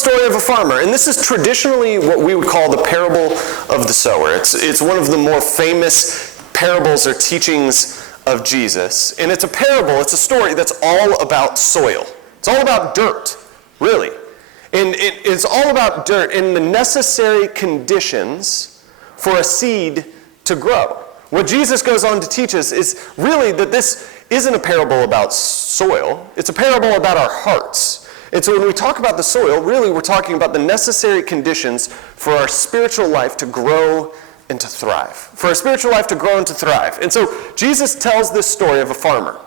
story of a farmer, and this is traditionally what we would call the parable of the sower. It's one of the more famous parables or teachings of Jesus. And it's a parable, it's a story that's all about soil. It's all about dirt, really. And it's all about dirt and the necessary conditions for a seed to grow. What Jesus goes on to teach us is really that this isn't a parable about soil. It's a parable about our hearts. And so when we talk about the soil, really we're talking about the necessary conditions for our spiritual life to grow and to thrive. For our spiritual life to grow and to thrive. And so Jesus tells this story of a farmer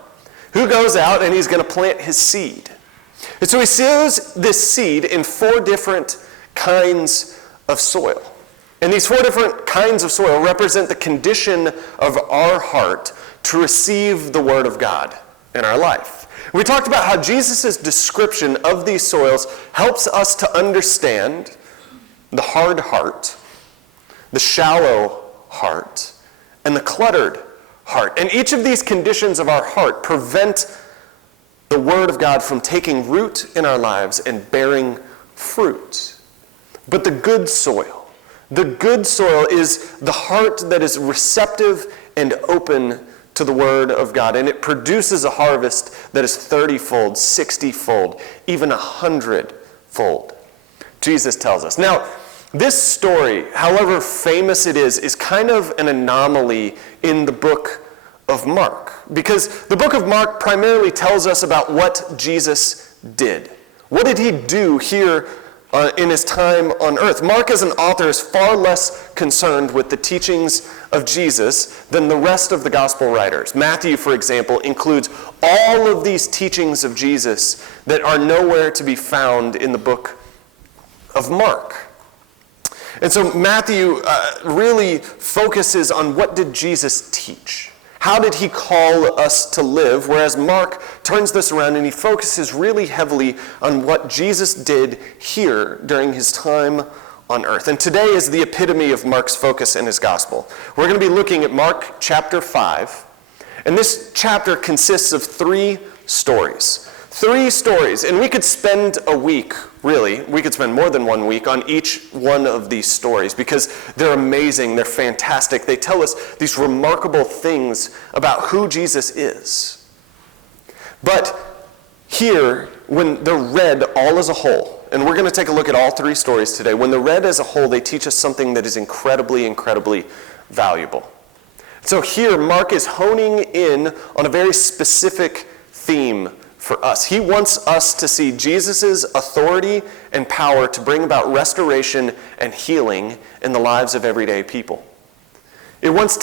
who goes out and he's going to plant his seed. And so he sows this seed in 4 different kinds of soil. And these 4 different kinds of soil represent the condition of our heart to receive the Word of God in our life. We talked about how Jesus' description of these soils helps us to understand the hard heart, the shallow heart, and the cluttered heart. And each of these conditions of our heart prevent the Word of God from taking root in our lives and bearing fruit. But the good soil is the heart that is receptive and open to the Word of God. And it produces a harvest that is 30-fold, 60-fold, even 100-fold. Jesus tells us. Now, this story, however famous it is kind of an anomaly in the book of Mark. Because the book of Mark primarily tells us about what Jesus did. What did he do here in his time on earth? Mark as an author is far less concerned with the teachings of Jesus than the rest of the gospel writers. Matthew, for example, includes all of these teachings of Jesus that are nowhere to be found in the book of Mark. And so Matthew really focuses on what did Jesus teach? How did he call us to live? Whereas Mark turns this around and he focuses really heavily on what Jesus did here during his time on earth. And today is the epitome of Mark's focus in his gospel. We're going to be looking at Mark chapter 5. And this chapter consists of 3 stories. 3 stories. And we could spend a week, really, we could spend more than 1 week on each one of these stories because they're amazing, they're fantastic. They tell us these remarkable things about who Jesus is. But here, when they're read all as a whole, and we're going to take a look at all 3 stories today, when they're read as a whole, they teach us something that is incredibly, incredibly valuable. So here, Mark is honing in on a very specific theme for us. He wants us to see Jesus' authority and power to bring about restoration and healing in the lives of everyday people. Mark wants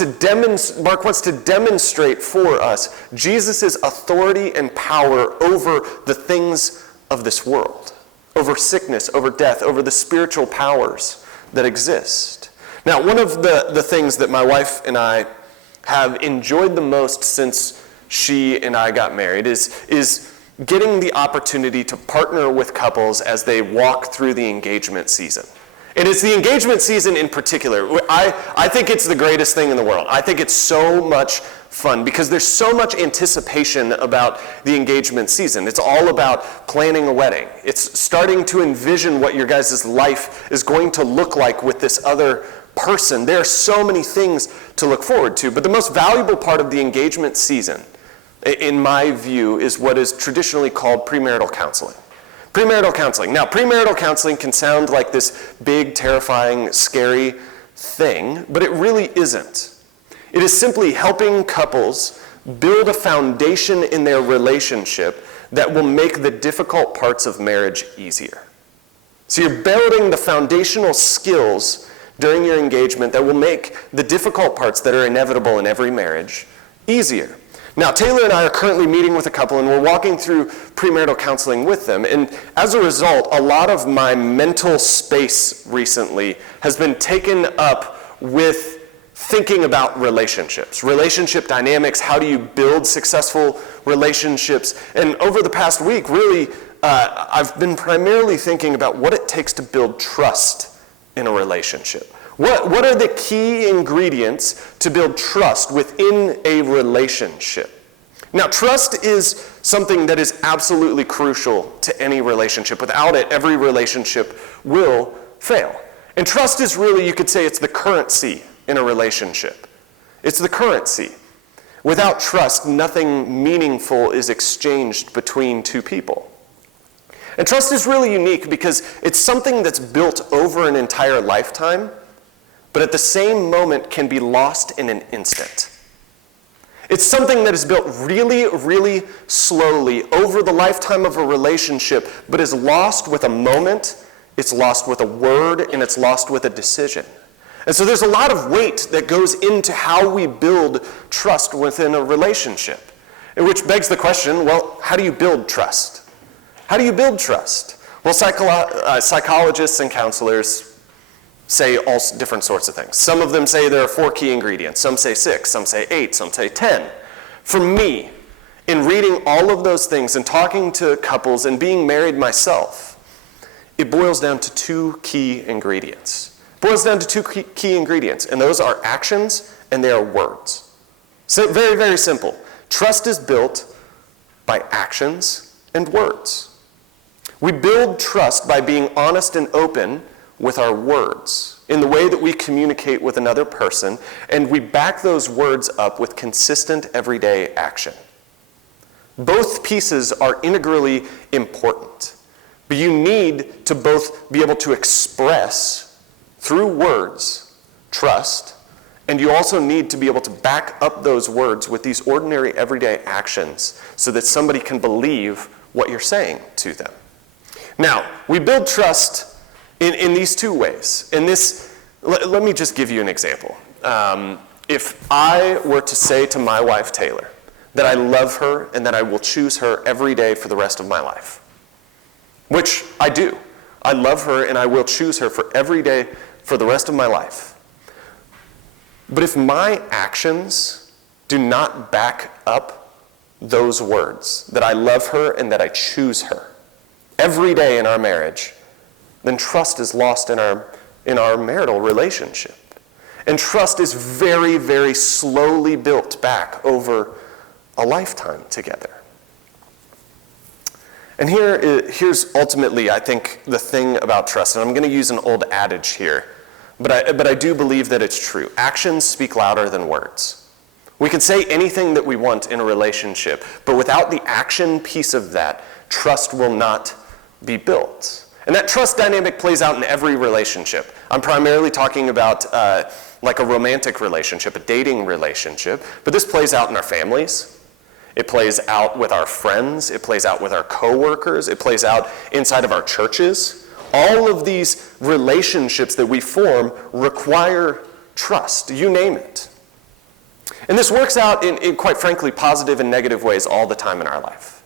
to demonstrate for us Jesus' authority and power over the things of this world, over sickness, over death, over the spiritual powers that exist. Now, one of the things that my wife and I have enjoyed the most since she and I got married is getting the opportunity to partner with couples as they walk through the engagement season. And it's the engagement season in particular. I think it's the greatest thing in the world. I think it's so much fun because there's so much anticipation about the engagement season. It's all about planning a wedding. It's starting to envision what your guys' life is going to look like with this other person. There are so many things to look forward to, but the most valuable part of the engagement season, in my view, is what is traditionally called premarital counseling. Premarital counseling. Now, premarital counseling can sound like this big, terrifying, scary thing, but it really isn't. It is simply helping couples build a foundation in their relationship that will make the difficult parts of marriage easier. So you're building the foundational skills during your engagement that will make the difficult parts that are inevitable in every marriage easier. Now, Taylor and I are currently meeting with a couple, and we're walking through premarital counseling with them. And as a result, a lot of my mental space recently has been taken up with thinking about relationships, relationship dynamics. How do you build successful relationships? And over the past week, really, I've been primarily thinking about what it takes to build trust in a relationship. What are the key ingredients to build trust within a relationship? Now, trust is something that is absolutely crucial to any relationship. Without it, every relationship will fail. And trust is really, you could say, it's the currency in a relationship. It's the currency. Without trust, nothing meaningful is exchanged between two people. And trust is really unique because it's something that's built over an entire lifetime, but at the same moment can be lost in an instant. It's something that is built really, really slowly over the lifetime of a relationship, but is lost with a moment, it's lost with a word, and it's lost with a decision. And so there's a lot of weight that goes into how we build trust within a relationship, which begs the question, well, how do you build trust? How do you build trust? Well, psychologists and counselors say all different sorts of things. Some of them say there are 4 key ingredients. Some say 6, some say 8, some say 10. For me, in reading all of those things and talking to couples and being married myself, it boils down to 2 key ingredients. It boils down to 2 key ingredients, and those are actions and they are words. So very, very simple. Trust is built by actions and words. We build trust by being honest and open with our words, in the way that we communicate with another person, and we back those words up with consistent everyday action. Both pieces are integrally important, but you need to both be able to express, through words, trust, and you also need to be able to back up those words with these ordinary everyday actions so that somebody can believe what you're saying to them. Now, we build trust in these 2 ways. Let me just give you an example. If I were to say to my wife, Taylor, that I love her and that I will choose her every day for the rest of my life, which I do. I love her and I will choose her for every day for the rest of my life. But if my actions do not back up those words, that I love her and that I choose her every day in our marriage, then trust is lost in our marital relationship. And trust is very, very slowly built back over a lifetime together. And here's ultimately, I think, the thing about trust. And I'm going to use an old adage here, but I do believe that it's true. Actions speak louder than words. We can say anything that we want in a relationship, but without the action piece of that, trust will not be built. And that trust dynamic plays out in every relationship. I'm primarily talking about like a romantic relationship, a dating relationship, but this plays out in our families. It plays out with our friends. It plays out with our coworkers. It plays out inside of our churches. All of these relationships that we form require trust, you name it. And this works out in quite frankly, positive and negative ways all the time in our life.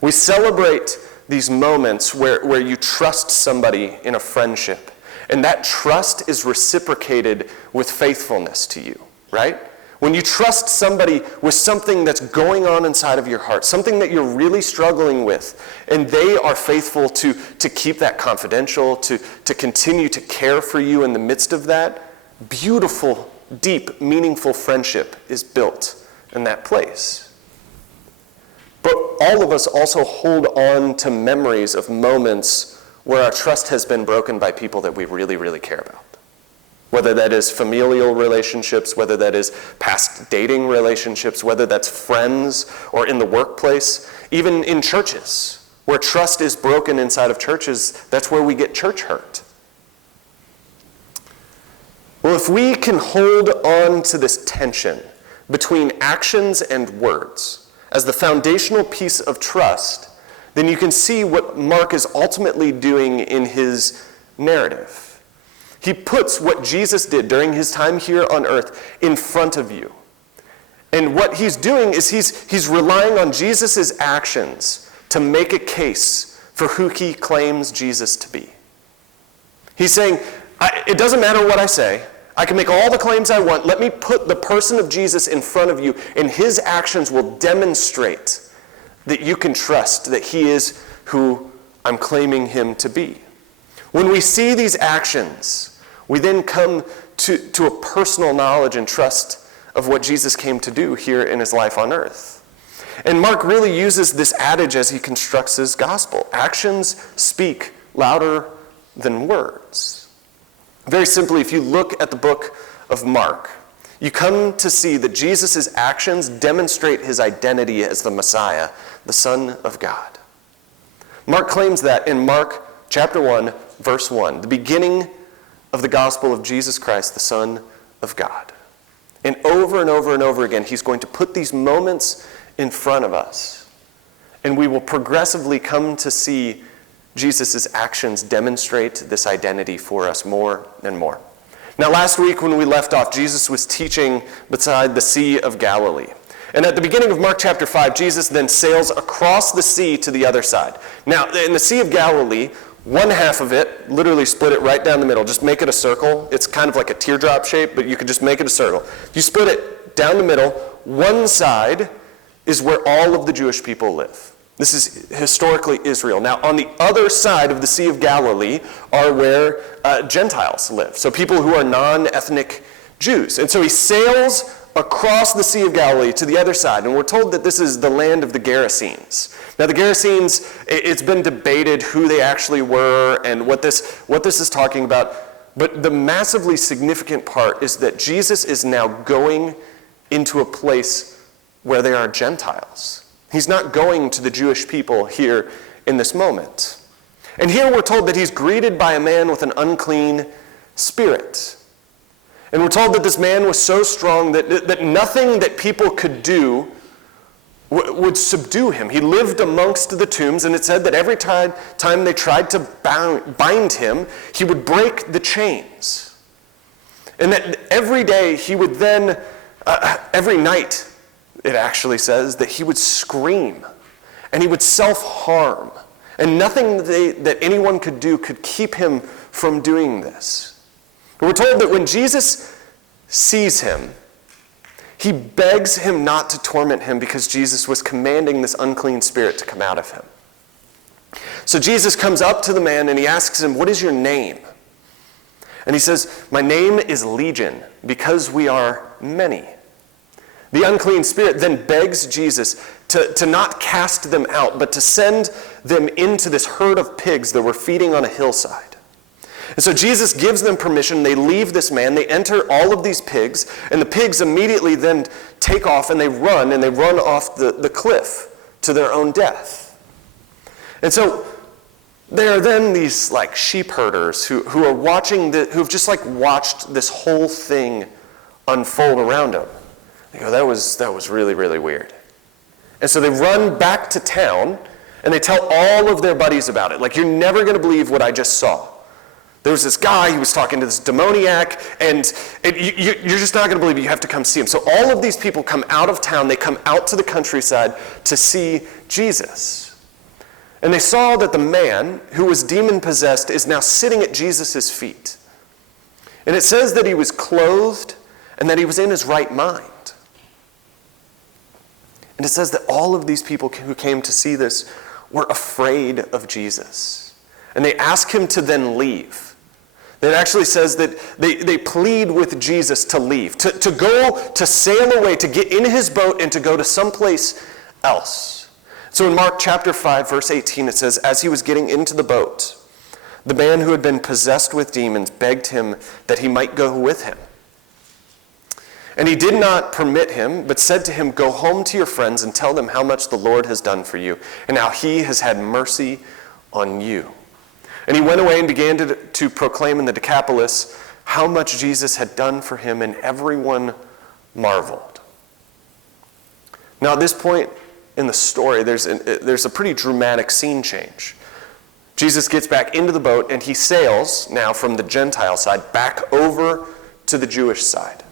We celebrate these moments where you trust somebody in a friendship, and that trust is reciprocated with faithfulness to you, right? When you trust somebody with something that's going on inside of your heart, something that you're really struggling with, and they are faithful to keep that confidential, to continue to care for you in the midst of that, beautiful, deep, meaningful friendship is built in that place. But all of us also hold on to memories of moments where our trust has been broken by people that we really, really care about. Whether that is familial relationships, whether that is past dating relationships, whether that's friends or in the workplace, even in churches, where trust is broken inside of churches, that's where we get church hurt. Well, if we can hold on to this tension between actions and words as the foundational piece of trust, then you can see what Mark is ultimately doing in his narrative. He puts what Jesus did during his time here on earth in front of you. And what he's doing is he's relying on Jesus' actions to make a case for who he claims Jesus to be. He's saying, it doesn't matter what I say. I can make all the claims I want. Let me put the person of Jesus in front of you, and his actions will demonstrate that you can trust that he is who I'm claiming him to be. When we see these actions, we then come to a personal knowledge and trust of what Jesus came to do here in his life on earth. And Mark really uses this adage as he constructs his gospel. Actions speak louder than words. Very simply, if you look at the book of Mark, you come to see that Jesus' actions demonstrate his identity as the Messiah, the Son of God. Mark claims that in Mark chapter 1, verse 1, the beginning of the gospel of Jesus Christ, the Son of God. And over and over and over again, he's going to put these moments in front of us. And we will progressively come to see Jesus' actions demonstrate this identity for us more and more. Now, last week when we left off, Jesus was teaching beside the Sea of Galilee. And at the beginning of Mark chapter 5, Jesus then sails across the sea to the other side. Now, in the Sea of Galilee, one half of it, literally split it right down the middle. Just make it a circle. It's kind of like a teardrop shape, but you could just make it a circle. You split it down the middle. One side is where all of the Jewish people live. This is historically Israel. Now, on the other side of the Sea of Galilee are where Gentiles live, so people who are non-ethnic Jews. And so he sails across the Sea of Galilee to the other side, and we're told that this is the land of the Gerasenes. Now, the Gerasenes, it's been debated who they actually were and what this is talking about, but the massively significant part is that Jesus is now going into a place where there are Gentiles. He's not going to the Jewish people here in this moment. And here we're told that he's greeted by a man with an unclean spirit. And we're told that this man was so strong that nothing that people could do would subdue him. He lived amongst the tombs, and it said that every time they tried to bind him, he would break the chains. And that every day he would then, every night, it actually says that he would scream and he would self-harm. And nothing that anyone could do could keep him from doing this. But we're told that when Jesus sees him, he begs him not to torment him because Jesus was commanding this unclean spirit to come out of him. So Jesus comes up to the man and he asks him, "What is your name?" And he says, "My name is Legion, because we are many." The unclean spirit then begs Jesus to not cast them out, but to send them into this herd of pigs that were feeding on a hillside. And so Jesus gives them permission. They leave this man. They enter all of these pigs, and the pigs immediately then take off and they run off the cliff to their own death. And so there are then these like sheep herders who are watching, who've just like watched this whole thing unfold around them. They go, that was really, really weird. And so they run back to town, and they tell all of their buddies about it. Like, you're never going to believe what I just saw. There was this guy, he was talking to this demoniac, and you're just not going to believe it. You have to come see him. So all of these people come out of town. They come out to the countryside to see Jesus. And they saw that the man who was demon-possessed is now sitting at Jesus' feet. And it says that he was clothed and that he was in his right mind. And it says that all of these people who came to see this were afraid of Jesus. And they ask him to then leave. It actually says that they plead with Jesus to leave, to go, to sail away, to get in his boat and to go to someplace else. So in Mark chapter 5, verse 18, it says, "As he was getting into the boat, the man who had been possessed with demons begged him that he might go with him. And he did not permit him, but said to him, 'Go home to your friends and tell them how much the Lord has done for you, and how he has had mercy on you.' And he went away and began to proclaim in the Decapolis how much Jesus had done for him, and everyone marveled." Now at this point in the story, there's a pretty dramatic scene change. Jesus gets back into the boat, and he sails now from the Gentile side back over to the Jewish side.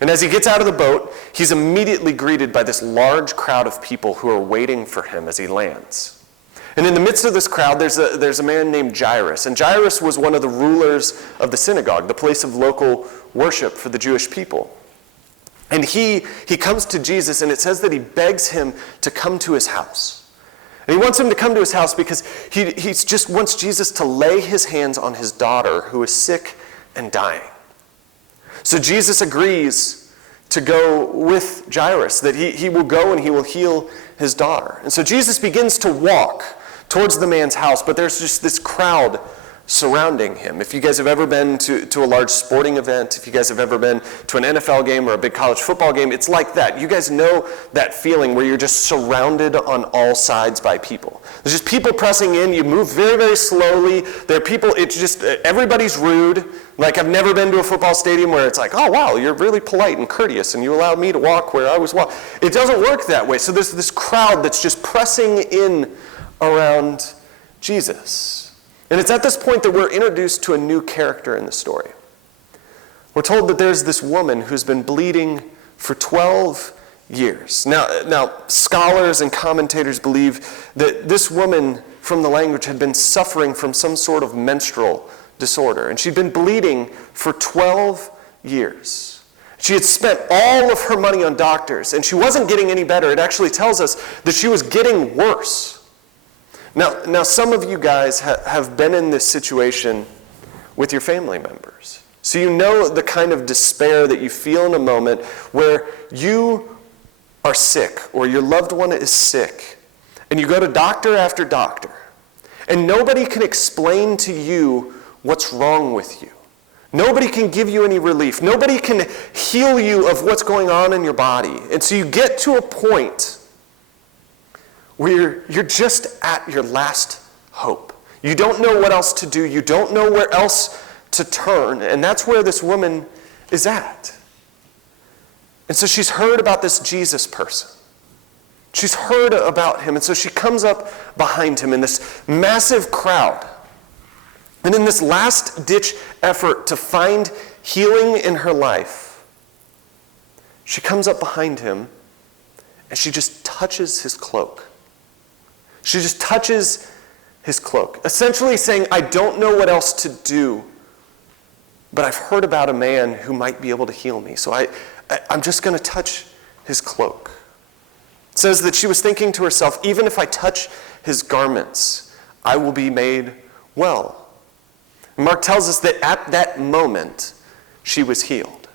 And as he gets out of the boat, he's immediately greeted by this large crowd of people who are waiting for him as he lands. And in the midst of this crowd, there's a man named Jairus. And Jairus was one of the rulers of the synagogue, the place of local worship for the Jewish people. And he comes to Jesus, and it says that he begs him to come to his house. And he wants him to come to his house because he just wants Jesus to lay his hands on his daughter who is sick and dying. So Jesus agrees to go with Jairus, that he will go and he will heal his daughter. And so Jesus begins to walk towards the man's house, but there's just this crowd surrounding him. If you guys have ever been to a large sporting event, if you guys have ever been to an NFL game or a big college football game, it's like that. You guys know that feeling where you're just surrounded on all sides by people. There's just people pressing in. You move very, very slowly. There are people, it's just, everybody's rude. Like, I've never been to a football stadium where it's like, oh, wow, you're really polite and courteous, and you allowed me to walk where I was walking. It doesn't work that way. So there's this crowd that's just pressing in around Jesus. And it's at this point that we're introduced to a new character in the story. We're told that there's this woman who's been bleeding for 12 years. Now, scholars and commentators believe that this woman, from the language, had been suffering from some sort of menstrual disorder. And she'd been bleeding for 12 years. She had spent all of her money on doctors, and she wasn't getting any better. It actually tells us that she was getting worse. Now, some of you guys have been in this situation with your family members. So you know the kind of despair that you feel in a moment where you are sick or your loved one is sick, and you go to doctor after doctor, and nobody can explain to you what's wrong with you. Nobody can give you any relief. Nobody can heal you of what's going on in your body. And so you get to a point where you're just at your last hope. You don't know what else to do. You don't know where else to turn. And that's where this woman is at. And so she's heard about this Jesus person. She's heard about him. And so she comes up behind him in this massive crowd. And in this last-ditch effort to find healing in her life, she comes up behind him and she just touches his cloak. She just touches his cloak, essentially saying, I don't know what else to do, but I've heard about a man who might be able to heal me, so I'm just going to touch his cloak. It says that she was thinking to herself, even if I touch his garments, I will be made well. And Mark tells us that at that moment, she was healed,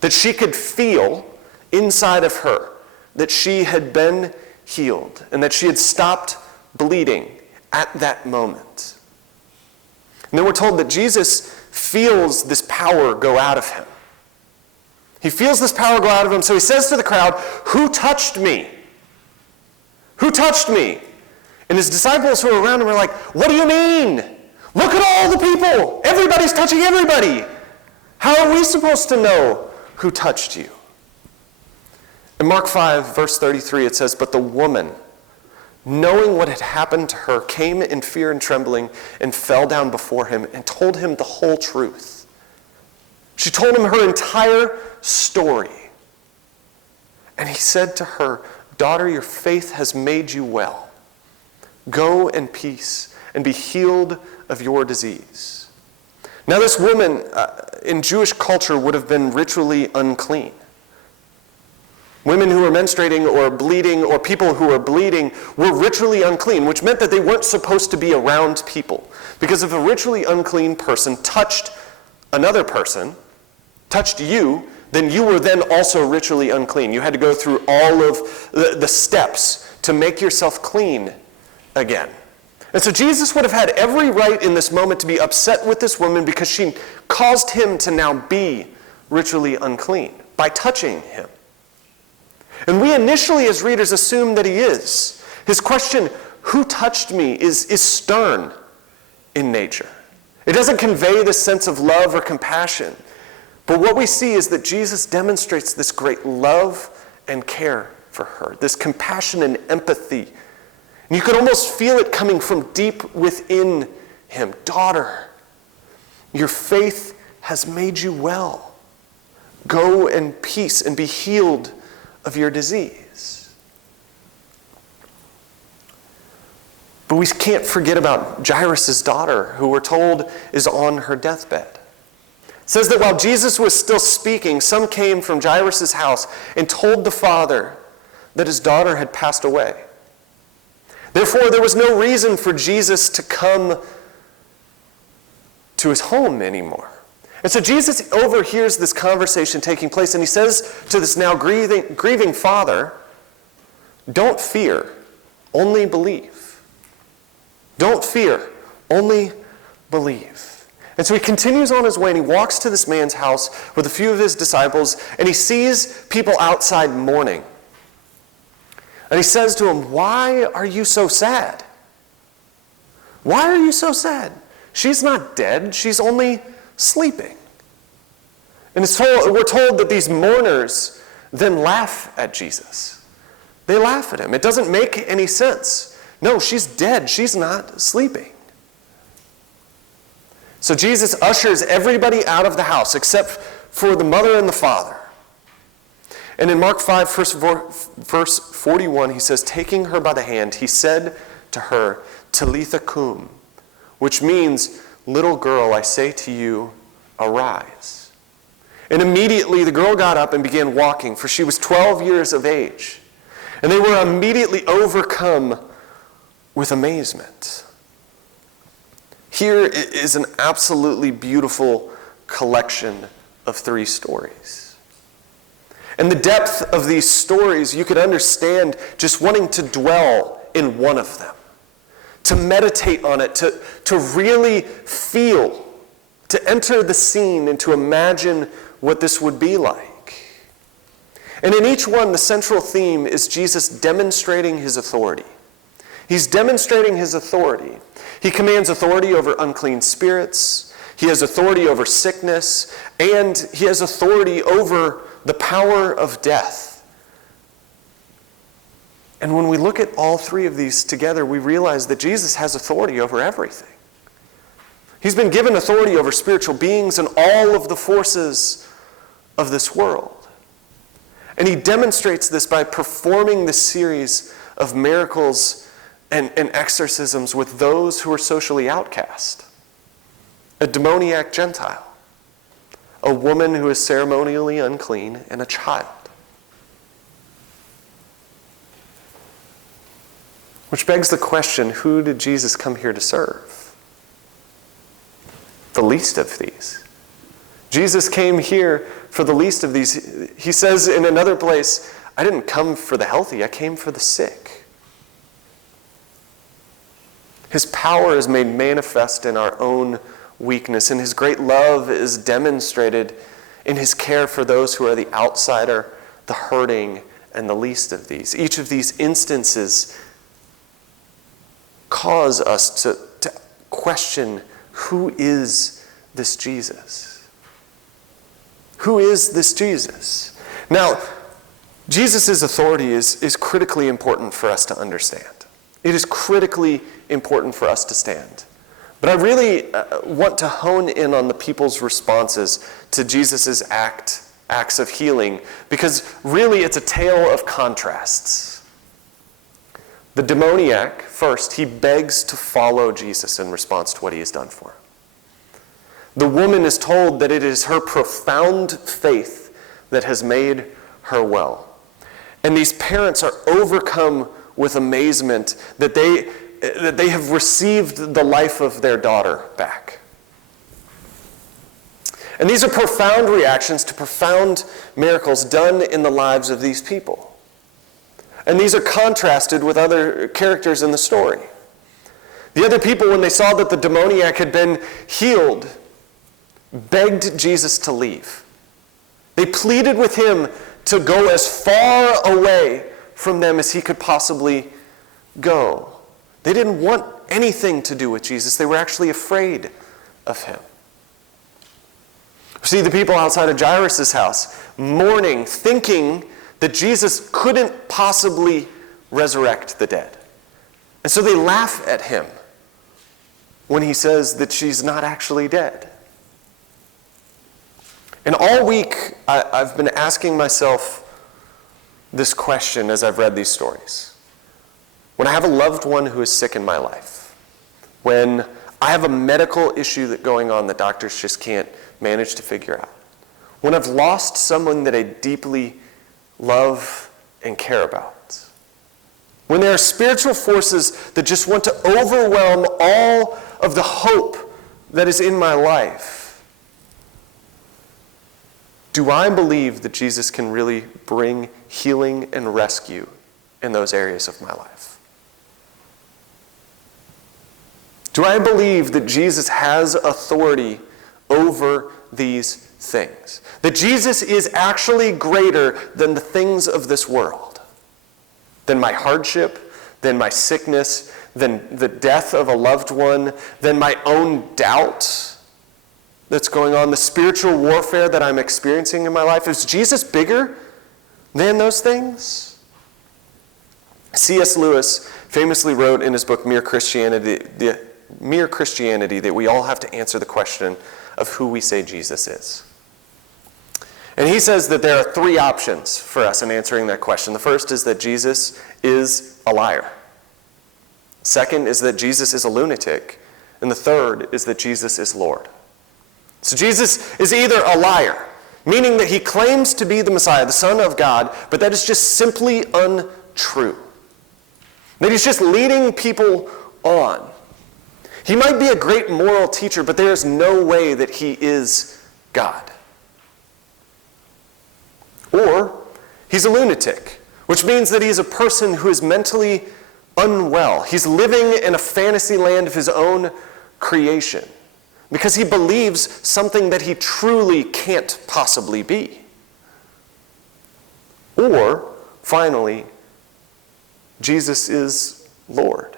that she could feel inside of her that she had been healed and that she had stopped bleeding at that moment. And then we're told that Jesus feels this power go out of him. He feels this power go out of him, so he says to the crowd, who touched me? Who touched me? And his disciples who are around him are like, what do you mean? Look at all the people. Everybody's touching everybody. How are we supposed to know who touched you? In Mark 5, verse 33, it says, but the woman, knowing what had happened to her, came in fear and trembling and fell down before him and told him the whole truth. She told him her entire story. And he said to her, daughter, your faith has made you well. Go in peace and be healed of your disease. Now this woman in Jewish culture would have been ritually unclean. Women who were menstruating or bleeding, or people who were bleeding, were ritually unclean, which meant that they weren't supposed to be around people. Because if a ritually unclean person touched another person, touched you, then you were then also ritually unclean. You had to go through all of the steps to make yourself clean again. And so Jesus would have had every right in this moment to be upset with this woman because she caused him to now be ritually unclean by touching him. And we initially, as readers, assume that he is. His question, who touched me, is stern in nature. It doesn't convey this sense of love or compassion. But what we see is that Jesus demonstrates this great love and care for her, this compassion and empathy. And you could almost feel it coming from deep within him. Daughter, your faith has made you well. Go in peace and be healed of your disease. But we can't forget about Jairus' daughter, who we're told is on her deathbed. It says that while Jesus was still speaking, some came from Jairus' house and told the father that his daughter had passed away. Therefore, there was no reason for Jesus to come to his home anymore. And so Jesus overhears this conversation taking place, and he says to this now grieving father, don't fear, only believe. Don't fear, only believe. And so he continues on his way, and he walks to this man's house with a few of his disciples, and he sees people outside mourning. And he says to them, why are you so sad? Why are you so sad? She's not dead, she's only sleeping. And we're told that these mourners then laugh at Jesus. They laugh at him. It doesn't make any sense. No, she's dead. She's not sleeping. So Jesus ushers everybody out of the house except for the mother and the father. And in Mark 5, verse 41, he says, taking her by the hand, he said to her, Talitha cum, which means, little girl, I say to you, arise. And immediately the girl got up and began walking, for she was 12 years of age. And they were immediately overcome with amazement. Here is an absolutely beautiful collection of 3 stories. And the depth of these stories you could understand just wanting to dwell in one of them, to meditate on it, to really feel, to enter the scene and to imagine what this would be like. And in each one, the central theme is Jesus demonstrating his authority. He's demonstrating his authority. He commands authority over unclean spirits. He has authority over sickness. And he has authority over the power of death. And when we look at all 3 of these together, we realize that Jesus has authority over everything. He's been given authority over spiritual beings and all of the forces of this world. And he demonstrates this by performing this series of miracles and exorcisms with those who are socially outcast. A demoniac Gentile, a woman who is ceremonially unclean, and a child. Which begs the question, who did Jesus come here to serve? The least of these. Jesus came here for the least of these. He says in another place, I didn't come for the healthy, I came for the sick. His power is made manifest in our own weakness, and his great love is demonstrated in his care for those who are the outsider, the hurting, and the least of these. Each of these instances cause us to question, who is this Jesus? Who is this Jesus? Now, Jesus' authority is critically important for us to understand. It is critically important for us to stand. But I really want to hone in on the people's responses to Jesus' acts of healing, because really it's a tale of contrasts. The demoniac, first, he begs to follow Jesus in response to what he has done for him. The woman is told that it is her profound faith that has made her well. And these parents are overcome with amazement that they have received the life of their daughter back. And these are profound reactions to profound miracles done in the lives of these people. And these are contrasted with other characters in the story. The other people, when they saw that the demoniac had been healed, begged Jesus to leave. They pleaded with him to go as far away from them as he could possibly go. They didn't want anything to do with Jesus. They were actually afraid of him. See the people outside of Jairus' house mourning, thinking that Jesus couldn't possibly resurrect the dead. And so they laugh at him when he says that she's not actually dead. And all week, I've been asking myself this question as I've read these stories. When I have a loved one who is sick in my life, when I have a medical issue that's going on that doctors just can't manage to figure out, when I've lost someone that I deeply love and care about, when there are spiritual forces that just want to overwhelm all of the hope that is in my life, Do I believe that Jesus can really bring healing and rescue in those areas of my life? Do I believe that Jesus has authority over these things? That Jesus is actually greater than the things of this world, than my hardship, than my sickness, than the death of a loved one, than my own doubt that's going on, the spiritual warfare that I'm experiencing in my life? Is Jesus bigger than those things? C.S. Lewis famously wrote in his book, Mere Christianity, that we all have to answer the question of who we say Jesus is. And he says that there are three options for us in answering that question. The first is that Jesus is a liar. Second is that Jesus is a lunatic. And the third is that Jesus is Lord. So Jesus is either a liar, meaning that he claims to be the Messiah, the Son of God, but that is just simply untrue. That he's just leading people on. He might be a great moral teacher, but there is no way that he is God. Or he's a lunatic, which means that he's a person who is mentally unwell. He's living in a fantasy land of his own creation because he believes something that he truly can't possibly be. Or, finally, Jesus is Lord.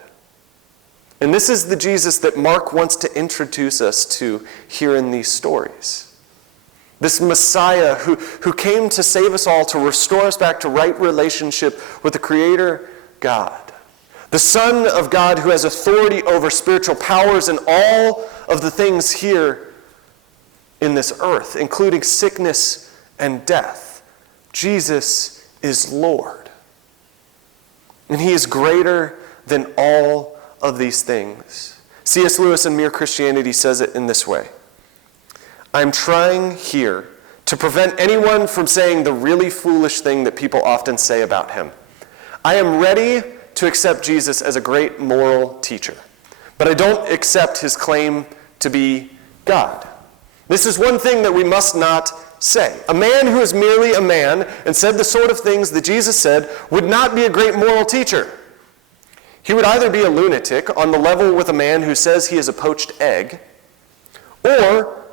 And this is the Jesus that Mark wants to introduce us to here in these stories. This Messiah who came to save us all, to restore us back to right relationship with the Creator God. The Son of God who has authority over spiritual powers and all of the things here in this earth, including sickness and death. Jesus is Lord. And he is greater than all of these things. C.S. Lewis in Mere Christianity says it in this way: I'm trying here to prevent anyone from saying the really foolish thing that people often say about him. I am ready to accept Jesus as a great moral teacher, but I don't accept his claim to be God. This is one thing that we must not say. A man who is merely a man and said the sort of things that Jesus said would not be a great moral teacher. He would either be a lunatic on the level with a man who says he is a poached egg, or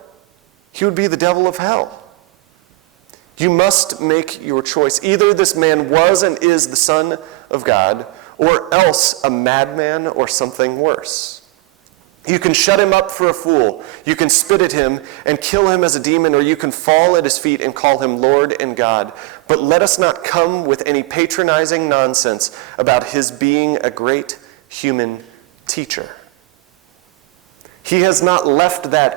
he would be the devil of hell. You must make your choice. Either this man was and is the Son of God, or else a madman or something worse. You can shut him up for a fool. You can spit at him and kill him as a demon, or you can fall at his feet and call him Lord and God. But let us not come with any patronizing nonsense about his being a great human teacher. He has not left that